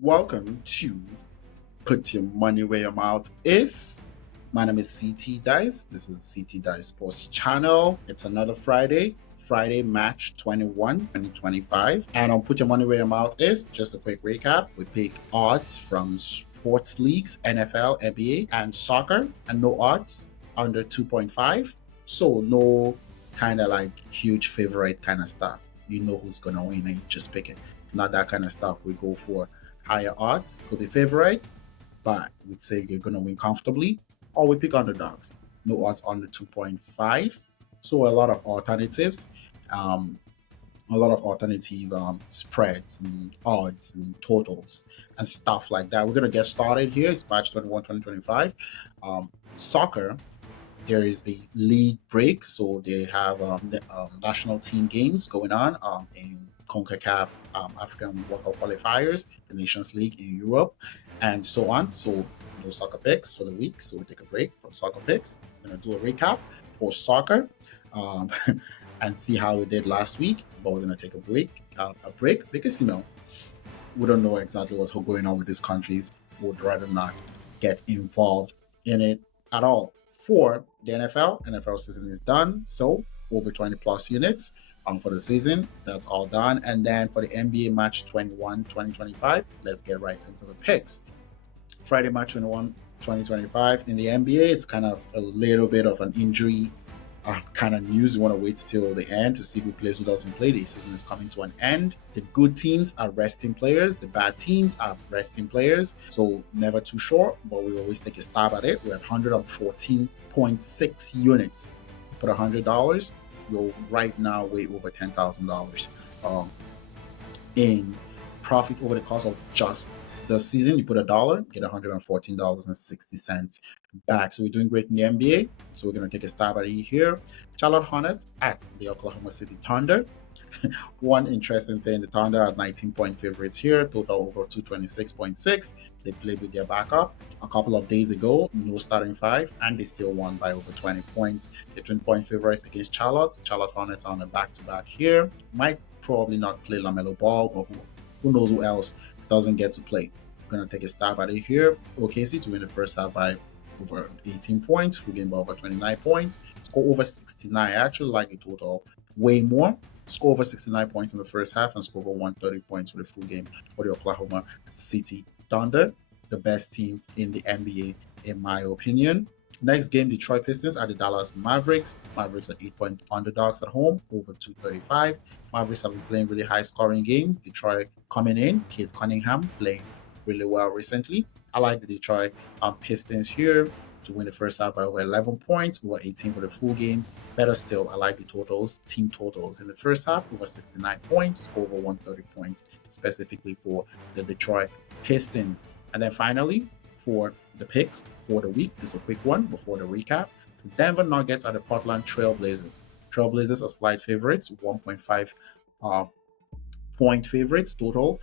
Welcome to Put Your Money Where Your Mouth Is. My name is CT Dice. This is CT Dice Sports Channel. It's another Friday Match 21, 2025. And on Put Your Money Where Your Mouth Is, just a quick recap. We pick odds from sports leagues, NFL, NBA, and soccer, and no odds under 2.5. So no kind of like huge favorite kind of stuff. You know who's going to win and you just pick it. Not that kind of stuff. We go for higher odds, could be favorites, but we'd say you're going to win comfortably, or we pick underdogs. No odds under 2.5. So a lot of alternatives, um, a lot of alternative spreads and odds and totals and stuff like that. We're going to get started here. It's March 21, 2025. Soccer, there is the league break, so they have the national team games going on in CONCACAF African World Cup qualifiers, the Nations League in Europe, and so on. So no soccer picks for the week, so we take a break from soccer picks. We're gonna do a recap for soccer um, and see how we did last week, but we're gonna take a break because we don't know exactly what's going on with these countries. Would rather not get involved in it at all. For the NFL season is done. So over 20 plus units for the season. That's all done. And then for the NBA match 21, 2025, let's get right into the picks. Friday match 21, 2025 in the NBA, it's kind of a little bit of an injury kind of news. You want to wait till the end to see who plays, who doesn't play. The season is coming to an end. The good teams are resting players. The bad teams are resting players. So never too sure, but we always take a stab at it. We're at 114.6 units. Put $100, you'll right now way over $10,000 in profit over the course of just the season. You put $1, get $114.60 back. So we're doing great in the NBA. So we're going to take a stab at it here. Charlotte Hornets at the Oklahoma City Thunder. One interesting thing, the Thunder are 19-point favorites here, total over 226.6. They played with their backup a couple of days ago, no starting five, and they still won by over 20 points. The 20-point favorites against Charlotte. Charlotte Hornets are on a back-to-back here. Might probably not play LaMelo Ball, but who knows who else doesn't get to play. I'm going to take a stab at it here. OKC to win the first half by over 18 points, full game by over 29 points, score over 69. I actually like the total way more. Score over 69 points in the first half and score over 130 points for the full game for the Oklahoma City Thunder, the best team in the NBA, in my opinion. Next game, Detroit Pistons at the Dallas Mavericks. Mavericks are 8-point underdogs at home, over 235. Mavericks have been playing really high scoring games. Detroit coming in, Kate Cunningham playing really well recently. I like the Detroit Pistons here to win the first half by over 11 points, over 18 for the full game. Better still, I like the totals, team totals. In the first half, over 69 points, over 130 points, specifically for the Detroit Pistons. And then finally, for the picks for the week, this is a quick one before the recap. The Denver Nuggets are the Portland Trail Blazers. Trailblazers are slight favorites, 1.5 point favorites total,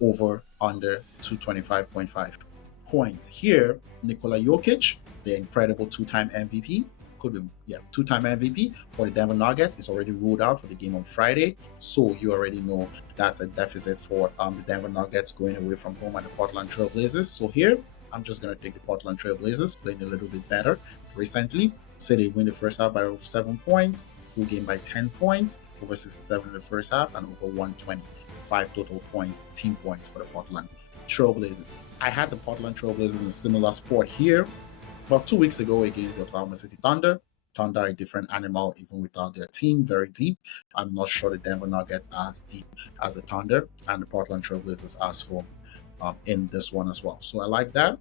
over under 225.5 points. Here, Nikola Jokic, the incredible two-time MVP, could be, two-time MVP for the Denver Nuggets, is already ruled out for the game on Friday. So you already know that's a deficit for the Denver Nuggets going away from home at the Portland Trail Blazers. So here, I'm just going to take the Portland Trail Blazers, playing a little bit better recently. Say they win the first half by over 7 points, full game by 10 points, over 67 in the first half, and over 125 total points, team points for the Portland Trailblazers. I had the Portland Trailblazers in a similar sport here about 2 weeks ago against the Oklahoma City Thunder. Thunder are a different animal even without their team, very deep. I'm not sure the Denver Nuggets are as deep as the Thunder, and the Portland Trailblazers are as home in this one as well. So I like that.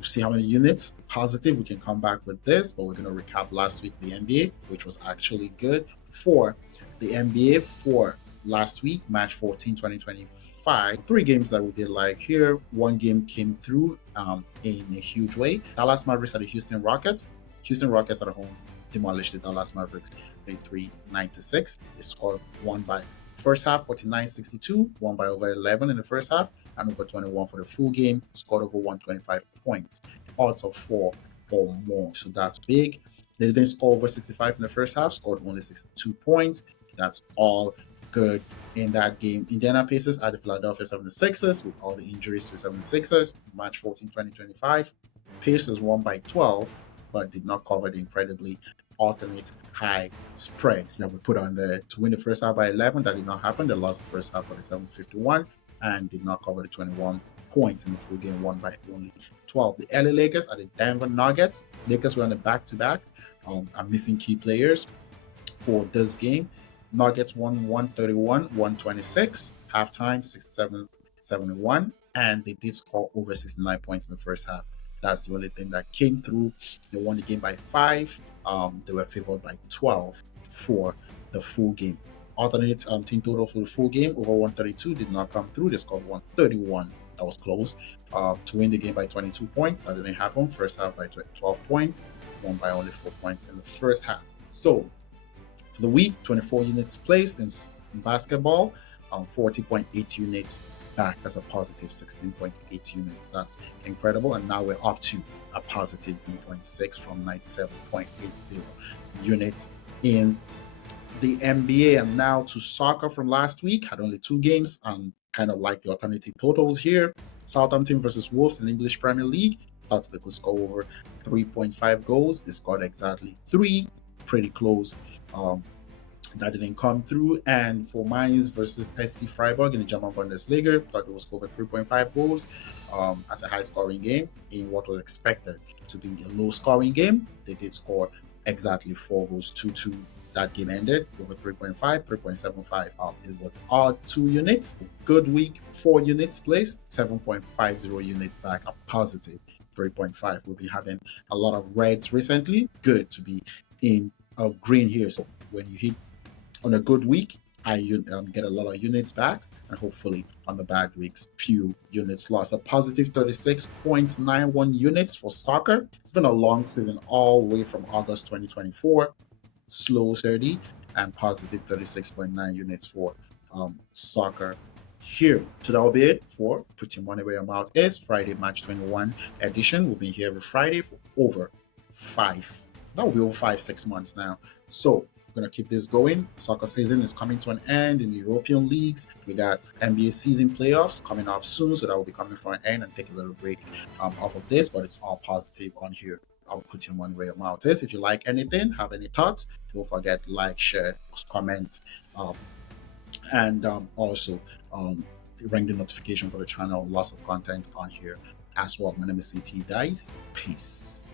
See how many units positive we can come back with this, but we're going to recap last week the NBA, which was actually good. For the NBA for last week, match 14 2025, 3 games that we did like here. One game came through in a huge way. Dallas Mavericks at the Houston Rockets. Houston Rockets at home demolished the Dallas Mavericks 33-96. They scored one by first half 49-62, won by over 11 in the first half and over 21 for the full game, scored over 125 points, odds of 4 or more. So that's big. They didn't score over 65 in the first half, scored only 62 points. That's all good in that game. Indiana Pacers at the Philadelphia 76ers with all the injuries to 76ers. Match 14, 2025. Pacers won by 12, but did not cover the incredibly alternate high spread that we put on there to win the first half by 11. That did not happen. They lost the first half for the 751 and did not cover the 21 points in the full game, won by only 12. The LA Lakers are the Denver Nuggets. Lakers were on the back-to-back. I'm missing key players for this game. Nuggets won 131, 126, halftime 67-71, and they did score over 69 points in the first half. That's the only thing that came through. They won the game by 5. They were favored by 12 for the full game. Alternate team total for the full game over 132 did not come through. They scored 131. That was close. To win the game by 22 points. That didn't happen. First half by 12 points. Won by only 4 points in the first half. So for the week, 24 units placed in basketball, 40.8 units back. That's a positive 16.8 units. That's incredible. And now we're up to a positive 1.6 from 97.80 units in the NBA. And now to soccer from last week. Had only 2 games. Kind of like the alternative totals here. Southampton versus Wolves in the English Premier League. Thought they could score over 3.5 goals. They scored exactly 3. Pretty close. That didn't come through. And for Mainz versus SC Freiburg in the German Bundesliga, thought it was over 3.5 goals as a high scoring game in what was expected to be a low scoring game. They did score exactly 4 goals, 2-2. That game ended over 3.5, 3.75. It was odd 2 units. Good week, 4 units placed, 7.50 units back, a positive 3.5. We'll be having a lot of reds recently. Good to be in green here. So when you hit on a good week, I get a lot of units back, and hopefully on the bad weeks, few units lost. A positive 36.91 units for soccer. It's been a long season all the way from August 2024. Slow 30 and positive 36.9 units for soccer here. So that will be it for Putting Money Where Your Mouth Is Friday, March 21 edition. We'll be here every Friday for over 5-6 months now. So we're going to keep this going. Soccer season is coming to an end in the European leagues. We got NBA season playoffs coming up soon, so that will be coming for an end and take a little break off of this, but it's all positive on here. I'll put your money where your mouth is. If you like anything, have any thoughts, don't forget to like, share, comment, and also ring the notification for the channel. Lots of content on here as well. My name is CT Dice. Peace.